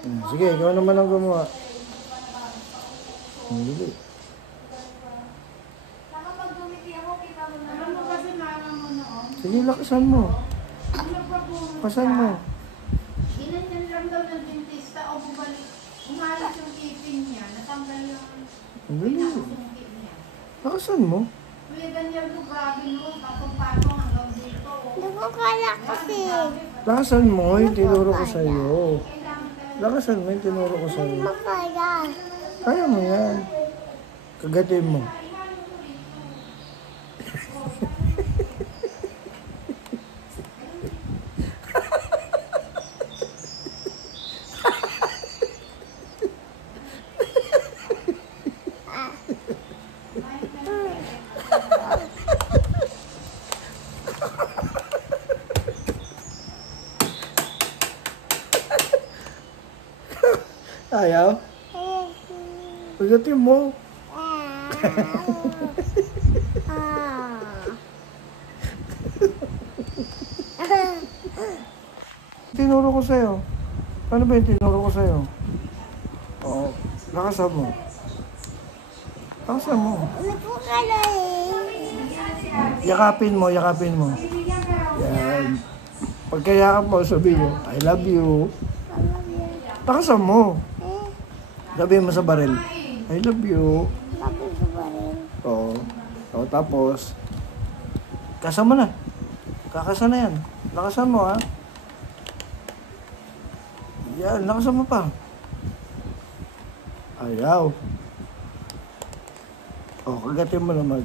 Sige, ikaw naman ang gumawa. Hindi. Nakapag gumiti ako, kita mo na. Alam mo kasi mama mo noon, Sige, lakasan mo. nung nagpapunod Lakasan mo. ginanyan lang daw ng dentista o bumalik. Umalis yung ipin niya, natanggal yung Hindi. pinakasungkit niya. Lakasan mo. Kuya Daniel ko, grabe noon, patong-patong hanggang dito. Nakakala kasi. Lakasan mo, yung tinuro ko sa'yo. Kailangan talaga. Lakasan mo, yung tinuro ko sa'yo. Makaya. Kaya mo yan. Kagatin mo. Ayaw? Kagatin mo. Tinuro ko sa'yo. Ano ba yung tinuro ko sa'yo? Oo. Lakasan mo. Lakasan mo. Ano po kala Yakapin mo, yakapin mo. Yan. Pagkayakap mo, sabihin mo, I love you. Lakasan mo. Sabihin mo sa baril, I love you. Tapos ba rin? Oo. O, tapos, kasama na. Kakasan na yan. Lakasan mo, ha? Yan, lakasan mo pa. Ayaw. O, kagatin mo naman.